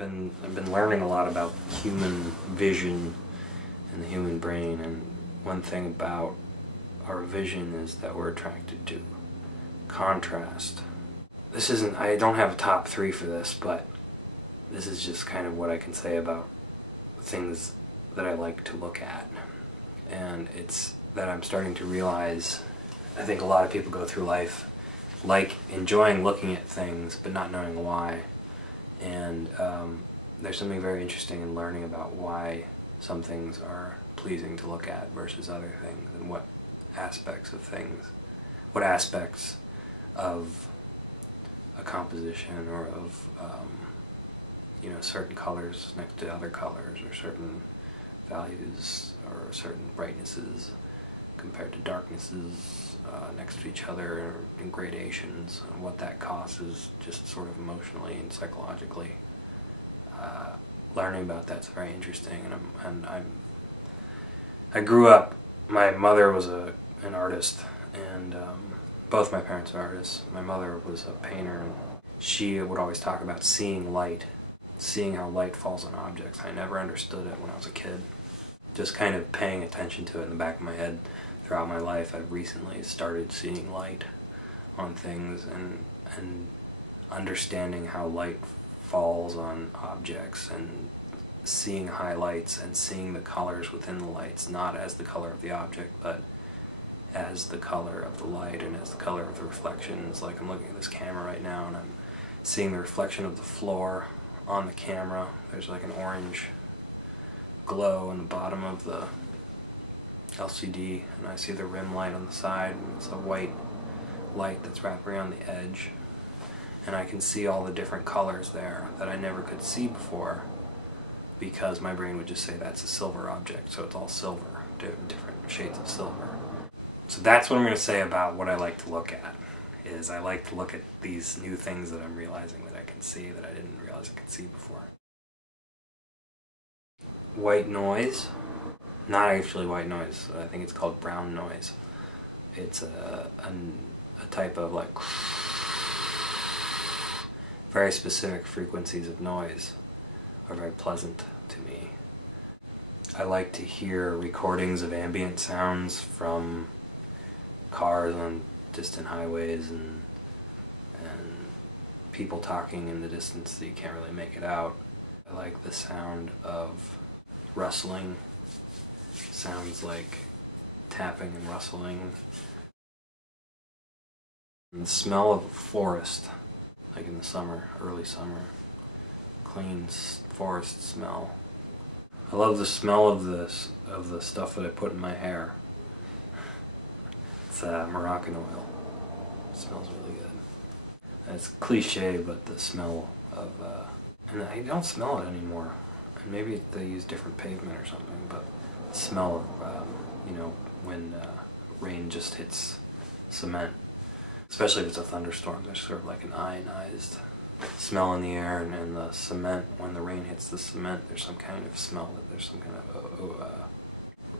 I've been learning a lot about human vision and the human brain, and one thing about our vision is that we're attracted to contrast. I don't have a top 3 for this, but this is just kind of what I can say about things that I like to look at. And it's that I'm starting to realize, I think a lot of people go through life like enjoying looking at things but not knowing why. And there's something very interesting in learning about why some things are pleasing to look at versus other things, and what aspects of a composition or of certain colors next to other colors, or certain values or certain brightnesses compared to darknesses next to each other, or in gradations, and what that causes just sort of emotionally and psychologically. Learning about that's very interesting, and I grew up. My mother was an artist, and both my parents are artists. My mother was a painter, and she would always talk about seeing light, seeing how light falls on objects. I never understood it when I was a kid. Just kind of paying attention to it in the back of my head throughout my life, I've recently started seeing light on things, and understanding how light falls on objects, and seeing highlights and seeing the colors within the lights, not as the color of the object, but as the color of the light and as the color of the reflections. Like, I'm looking at this camera right now and I'm seeing the reflection of the floor on the camera. There's like an orange glow in the bottom of the LCD, and I see the rim light on the side, and it's a white light that's wrapped around the edge, and I can see all the different colors there that I never could see before, because my brain would just say that's a silver object, so it's all silver, different shades of silver. So that's what I'm going to say about what I like to look at, is I like to look at these new things that I'm realizing that I can see that I didn't realize I could see before. White noise. Not actually white noise, I think it's called brown noise. It's a type of like very specific frequencies of noise are very pleasant to me. I like to hear recordings of ambient sounds from cars on distant highways, and people talking in the distance that you can't really make it out. I like the sound of rustling. Sounds like tapping and rustling. And the smell of a forest, like in the summer, early summer. Clean forest smell. I love the smell of the stuff that I put in my hair. It's Moroccan oil. It smells really good. And it's cliche, but the smell of and I don't smell it anymore. And maybe they use different pavement or something, but the smell of when rain just hits cement, especially if it's a thunderstorm. There's sort of like an ionized smell in the air, and the cement, when the rain hits the cement, there's some kind of smell, there's some kind of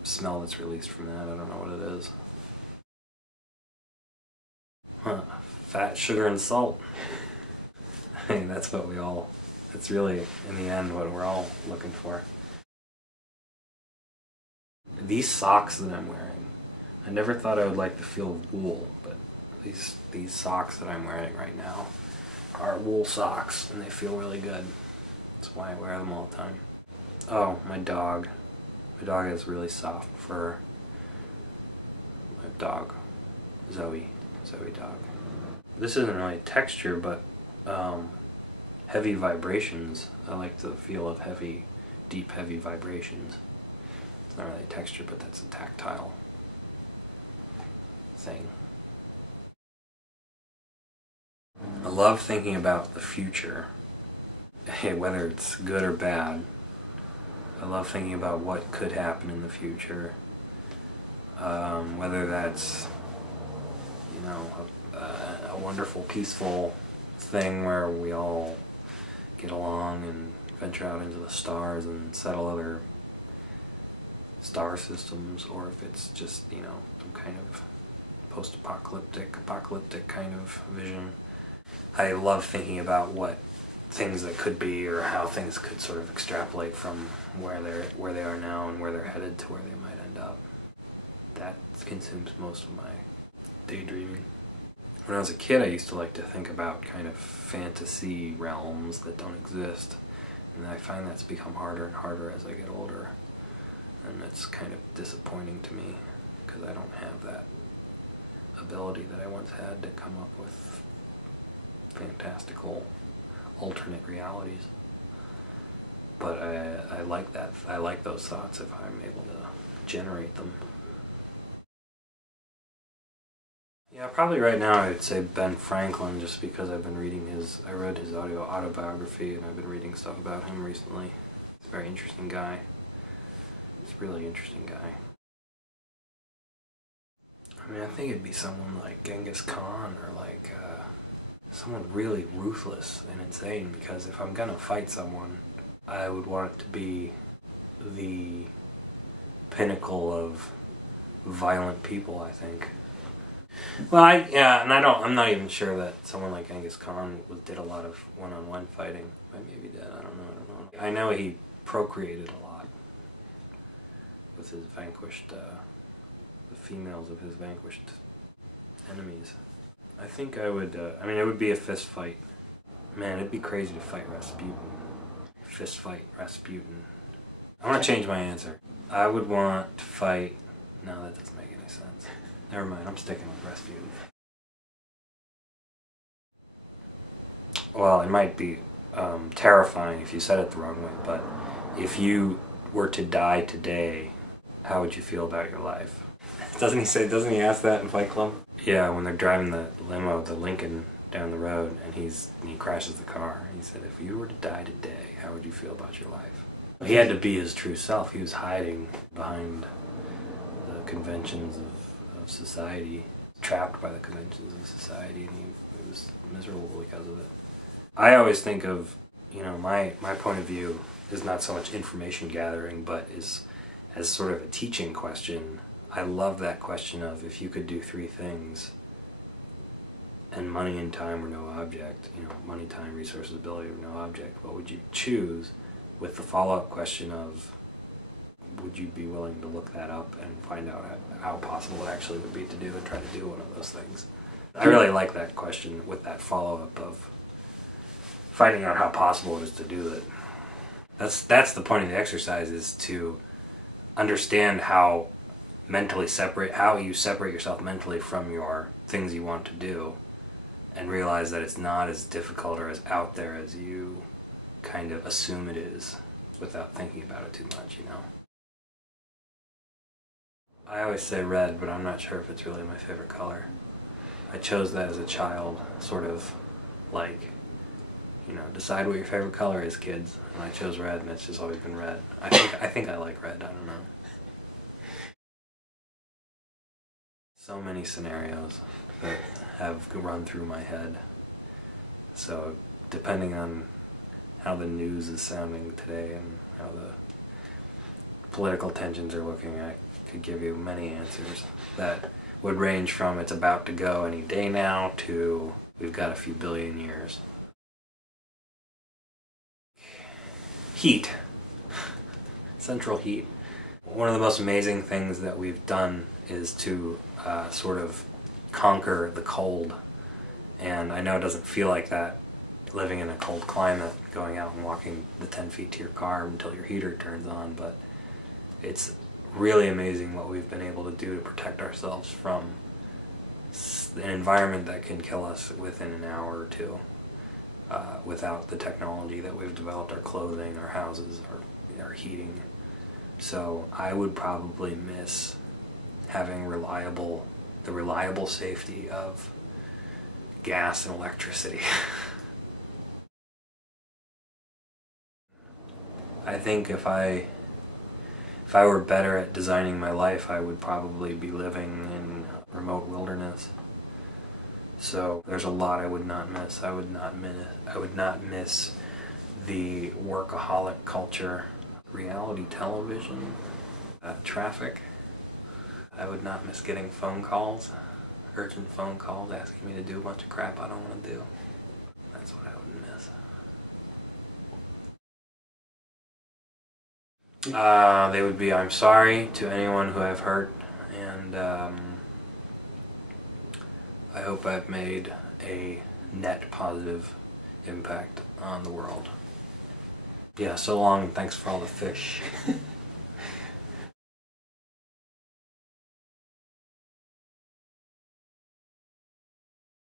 smell that's released from that. I don't know what it is. Fat, sugar, and salt. I mean, that's really, in the end, what we're all looking for. These socks that I'm wearing, I never thought I would like the feel of wool, but these socks that I'm wearing right now are wool socks, and they feel really good. That's why I wear them all the time. Oh, my dog. My dog has really soft fur. My dog, Zoe dog. This isn't really texture, but heavy vibrations. I like the feel of deep, heavy vibrations. It's not really texture, but that's a tactile thing. I love thinking about the future, whether it's good or bad. I love thinking about what could happen in the future, whether that's a wonderful, peaceful thing where we all get along and venture out into the stars and settle other star systems, or if it's just some kind of post-apocalyptic kind of vision. I love thinking about what things that could be, or how things could sort of extrapolate from where they are now and where they're headed to where they might end up. That consumes most of my daydreaming. When I was a kid, I used to like to think about kind of fantasy realms that don't exist, and I find that's become harder and harder as I get older, and it's kind of disappointing to me because I don't have that ability that I once had to come up with fantastical alternate realities. But I like that. I like those thoughts if I'm able to generate them. Yeah, probably right now I would say Ben Franklin, just because I've been reading I read his autobiography, and I've been reading stuff about him recently. He's a very interesting guy. He's a really interesting guy. I mean, I think it'd be someone like Genghis Khan, or like someone really ruthless and insane, because if I'm gonna fight someone, I would want it to be the pinnacle of violent people, I think. Well, I'm not even sure that someone like Genghis Khan did a lot of one-on-one fighting. Maybe he did, I don't know. I know he procreated a lot with his vanquished, the females of his vanquished enemies. I think I would, it would be a fist fight. Man, it'd be crazy to fight Rasputin. Fist fight Rasputin. I want to change my answer. I would want to fight... No, that doesn't make any sense. Never mind, I'm sticking with Rasputin. Well, it might be terrifying if you said it the wrong way, but if you were to die today, how would you feel about your life? Doesn't he ask that in Fight Club? Yeah, when they're driving the limo, the Lincoln, down the road, and he crashes the car. He said, if you were to die today, how would you feel about your life? He had to be his true self. He was hiding behind the conventions of society, trapped by the conventions of society, and he was miserable because of it. I always think of, my point of view is not so much information gathering, but is as sort of a teaching question. I love that question of, if you could do three things and money and time were no object, money, time, resources, ability were no object, what would you choose? With the follow-up question of, would you be willing to look that up and find out how possible it actually would be to do and try to do one of those things? I really like that question with that follow-up of finding out how possible it is to do it. That's the point of the exercise, is to understand how you separate yourself mentally from your things you want to do, and realize that it's not as difficult or as out there as you kind of assume it is without thinking about it too much, I always say red, but I'm not sure if it's really my favorite color. I chose that as a child, sort of like, decide what your favorite color is, kids. And I chose red, and it's just always been red. I think I like red, I don't know. So many scenarios that have run through my head. So depending on how the news is sounding today and how the political tensions are looking, I could give you many answers that would range from it's about to go any day now to we've got a few billion years. Heat. Central heat. One of the most amazing things that we've done is to sort of conquer the cold. And I know it doesn't feel like that living in a cold climate, going out and walking the 10 feet to your car until your heater turns on, but it's really amazing what we've been able to do to protect ourselves from an environment that can kill us within an hour or two without the technology that we've developed, our clothing, our houses, our heating. So I would probably miss having the reliable safety of gas and electricity. I think if I were better at designing my life, I would probably be living in remote wilderness. So there's a lot I would not miss. I would not miss the workaholic culture, reality television, traffic. I would not miss getting phone calls, urgent phone calls asking me to do a bunch of crap I don't want to do. That's what I would miss. They would be, I'm sorry to anyone who I've hurt, and I hope I've made a net positive impact on the world. Yeah, so long, and thanks for all the fish.